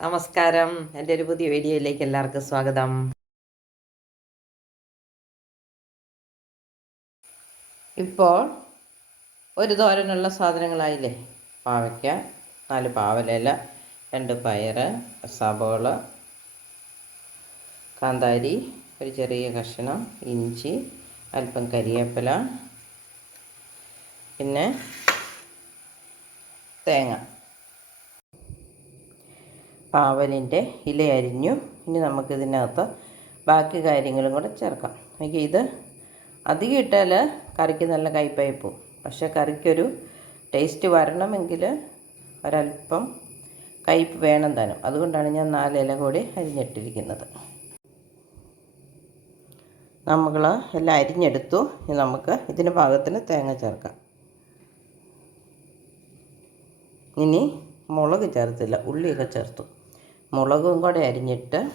നമസ്കാരം. എന്റെ ഒരു പുതിയ വീഡിയോയിലേക്ക് എല്ലാവർക്കും സ്വാഗതം. ഇപ്പോൾ ഒരു തോരനുള്ള സാധനങ്ങളായില്ലേ? പാവയ്ക്ക നാല് പാവലില രണ്ട് പയറ് സബോള കാന്താരി ഒരു ചെറിയ കഷ്ണം ഇഞ്ചി അല്പം കരിയേപ്പില പിന്നെ തേങ്ങ. പാവലിന്റെ ഇല അരിഞ്ഞു. ഇനി നമുക്കിതിനകത്ത് ബാക്കി കാര്യങ്ങളും കൂടെ ചേർക്കാം. എനിക്ക് ഇത് അധികം ഇട്ടാൽ കറിക്ക് നല്ല കയ്പായി പോവും. പക്ഷേ കറിക്കൊരു ടേസ്റ്റ് വരണമെങ്കിൽ ഒരല്പം കയ്പ് വേണം താനും. അതുകൊണ്ടാണ് ഞാൻ നാല് ഇല കൂടി അരിഞ്ഞിട്ടിരിക്കുന്നത്. നമ്മൾ എല്ലാം അരിഞ്ഞെടുത്തു. ഇനി നമുക്ക് ഇതിന് ഭാഗത്തിന് തേങ്ങ ചേർക്കാം. ഇനി മുളക് ചേർത്തില്ല ഉള്ളിയൊക്കെ ചേർത്തു. മുളകും കൂടെ അരിഞ്ഞിട്ട്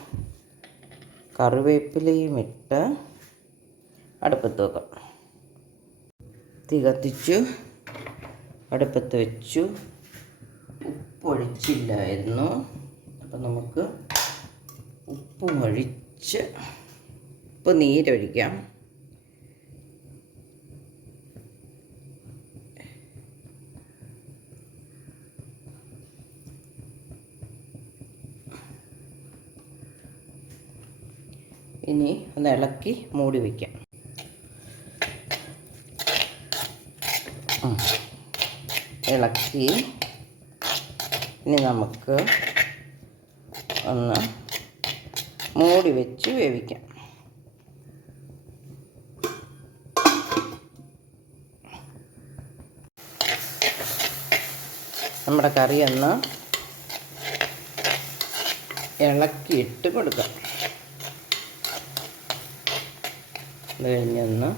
കറിവേപ്പിലയും ഇട്ട് അടുപ്പത്ത് വെക്കാം. തീ കത്തിച്ചു അടുപ്പത്ത് വെച്ചു. ഉപ്പൊഴിച്ചില്ലായിരുന്നു അപ്പം നമുക്ക് ഉപ്പും ഒഴിച്ച് ഉപ്പ് നീരൊഴിക്കാം. ഇനി ഒന്ന് ഇളക്കി മൂടി വയ്ക്കാം. ഇളക്കി ഇനി നമുക്ക് ഒന്ന് മൂടി വെച്ച് വേവിക്കാം. നമ്മുടെ കറി ഒന്ന് ഇളക്കിയിട്ട് കൊടുക്കാം. അത് കഴിഞ്ഞൊന്ന്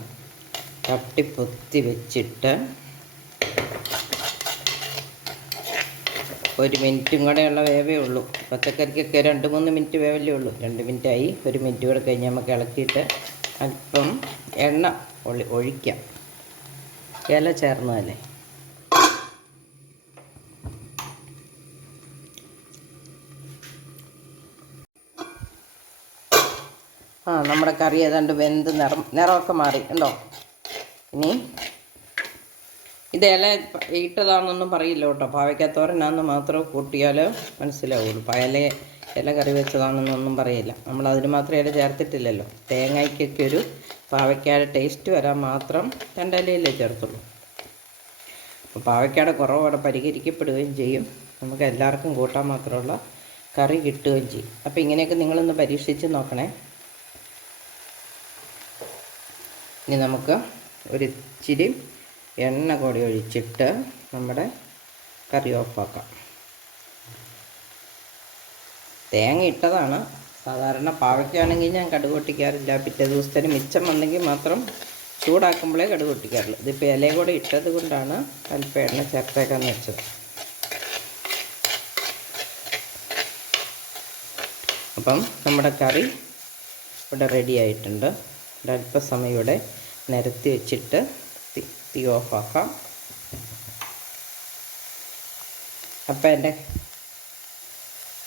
തട്ടിപ്പൊത്തി വെച്ചിട്ട് ഒരു മിനിറ്റും കൂടെയുള്ള വേവേ ഉള്ളൂ. പച്ചക്കറിക്കൊക്കെ രണ്ട് മൂന്ന് മിനിറ്റ് വേവല്ലേ ഉള്ളൂ. രണ്ട് മിനിറ്റായി. ഒരു മിനിറ്റ് കൂടെ കഴിഞ്ഞ് നമുക്ക് ഇളക്കിയിട്ട് അല്പം എണ്ണ ഒഴി ഒഴിക്കാം. ഇല ചേർന്നതല്ലേ? ആ നമ്മുടെ കറി ഏതാണ്ട് വെന്ത് നിറം നിറമൊക്കെ മാറി ഉണ്ടോ ഇനി ഇത് ഇല ഇട്ടതാണെന്നൊന്നും പറയില്ല കേട്ടോ. പാവയ്ക്കത്തോരനാന്ന് മാത്രം കൂട്ടിയാൽ മനസ്സിലാവുള്ളൂ. പയല ഇല കറി വെച്ചതാണെന്നൊന്നും പറയില്ല. നമ്മൾ അതിന് മാത്രം ഇല ചേർത്തിട്ടില്ലല്ലോ. തേങ്ങയ്ക്കൊക്കെ ഒരു പാവയ്ക്കയുടെ ടേസ്റ്റ് വരാൻ മാത്രം രണ്ടിലയല്ലേ ചേർത്തുള്ളൂ. അപ്പോൾ പാവയ്ക്കയുടെ കുറവ് അവിടെ പരിഹരിക്കപ്പെടുകയും ചെയ്യും. നമുക്ക് എല്ലാവർക്കും കൂട്ടാൻ മാത്രമുള്ള കറി കിട്ടുകയും ചെയ്യും. അപ്പോൾ ഇങ്ങനെയൊക്കെ നിങ്ങളൊന്ന് പരീക്ഷിച്ച് നോക്കണേ. ഇനി നമുക്ക് ഒരു ഇച്ചിരി എണ്ണ കൂടി ഒഴിച്ചിട്ട് നമ്മുടെ കറി ഓഫാക്കാം. തേങ്ങ ഇട്ടതാണ്. സാധാരണ പാവയ്ക്കാണെങ്കിൽ ഞാൻ കടുക് പൊട്ടിക്കാറില്ല. പിറ്റേ ദിവസത്തിന് മിച്ചം വന്നെങ്കിൽ മാത്രം ചൂടാക്കുമ്പോഴേ കടുക് പൊട്ടിക്കാറുള്ളൂ. ഇതിപ്പോൾ ഇലയും കൂടെ ഇട്ടത് കൊണ്ടാണ് അല്പം എണ്ണ ചേർത്തേക്കാന്ന് വെച്ചത്. അപ്പം നമ്മുടെ കറി ഇവിടെ റെഡി ആയിട്ടുണ്ട്. ഒരല്പസമയം ഇവിടെ നിരത്തി വെച്ചിട്ട് തീ ഓഫ് ഓഫാക്കാം അപ്പോൾ എന്റെ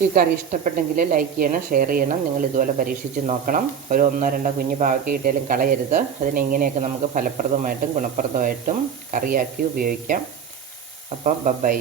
ഈ കറി ഇഷ്ടപ്പെട്ടെങ്കിൽ ലൈക്ക് ചെയ്യണം ഷെയർ ചെയ്യണം. നിങ്ങൾ ഇതുപോലെ പരീക്ഷിച്ച് നോക്കണം. ഒരു ഒന്നോ രണ്ടോ കുഞ്ഞു പാവയ്ക്ക് കിട്ടിയാലും കളയരുത്. അതിനെ ഇങ്ങനെയൊക്കെ നമുക്ക് ഫലപ്രദമായിട്ടും ഗുണപ്രദമായിട്ടും കറിയാക്കി ഉപയോഗിക്കാം. അപ്പോൾ ബൈ